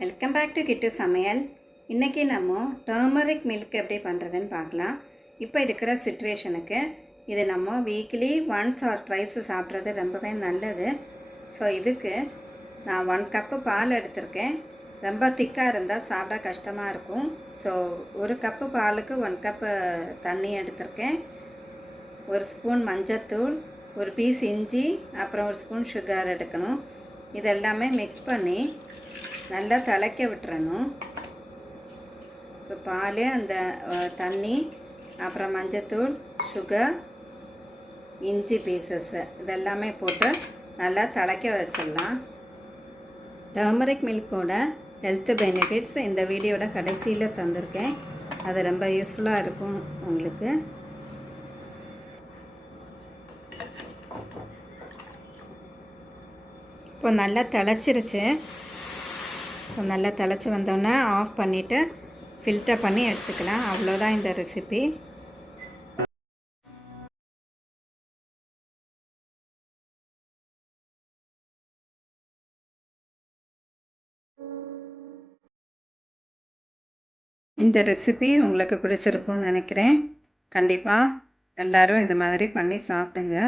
Welcome back to கிட்டு சமையல். இன்றைக்கி நம்ம டர்மரிக் மில்க் எப்படி பண்ணுறதுன்னு பார்க்கலாம். இப்போ இருக்கிற சுச்சுவேஷனுக்கு இது நம்ம வீக்லி ஒன்ஸ் ஆர் ட்வைஸ் சாப்பிட்றது ரொம்பவே நல்லது. ஸோ இதுக்கு நான் 1 கப்பு பால் எடுத்திருக்கேன். ரொம்ப திக்காக இருந்தால் சாப்பிட கஷ்டமாக இருக்கும். ஸோ 1 கப்பு பாலுக்கு 1 கப்பு தண்ணி எடுத்திருக்கேன். 1 ஸ்பூன் மஞ்சத்தூள், 1 பீஸ் இஞ்சி, அப்புறம் 1 ஸ்பூன் சுகர் எடுக்கணும். இதெல்லாமே மிக்ஸ் பண்ணி நல்லா திளைக்க விட்டுறணும். ஸோ பால், அந்த தண்ணி, அப்புறம் மஞ்சத்தூள், சுகர், இஞ்சி பீசஸ்ஸு இதெல்லாமே போட்டு நல்லா திளைக்க வச்சிடலாம். டர்மரிக் மில்கோட ஹெல்த் பெனிஃபிட்ஸ் இந்த வீடியோட கடைசியில் தந்திருக்கேன். அது ரொம்ப யூஸ்ஃபுல்லாக இருக்கும் உங்களுக்கு. இப்போ நல்லா திளைச்சிருச்சு. நல்லா திளைச்சி வந்தோடனே ஆஃப் பண்ணிவிட்டு ஃபில்டர் பண்ணி எடுத்துக்கலாம். அவ்வளோதான் இந்த ரெசிபி. இந்த ரெசிபி உங்களுக்கு பிடிச்சிருக்கும்னு நினைக்கிறேன். கண்டிப்பாக எல்லோரும் இது மாதிரி பண்ணி சாப்பிடுங்க.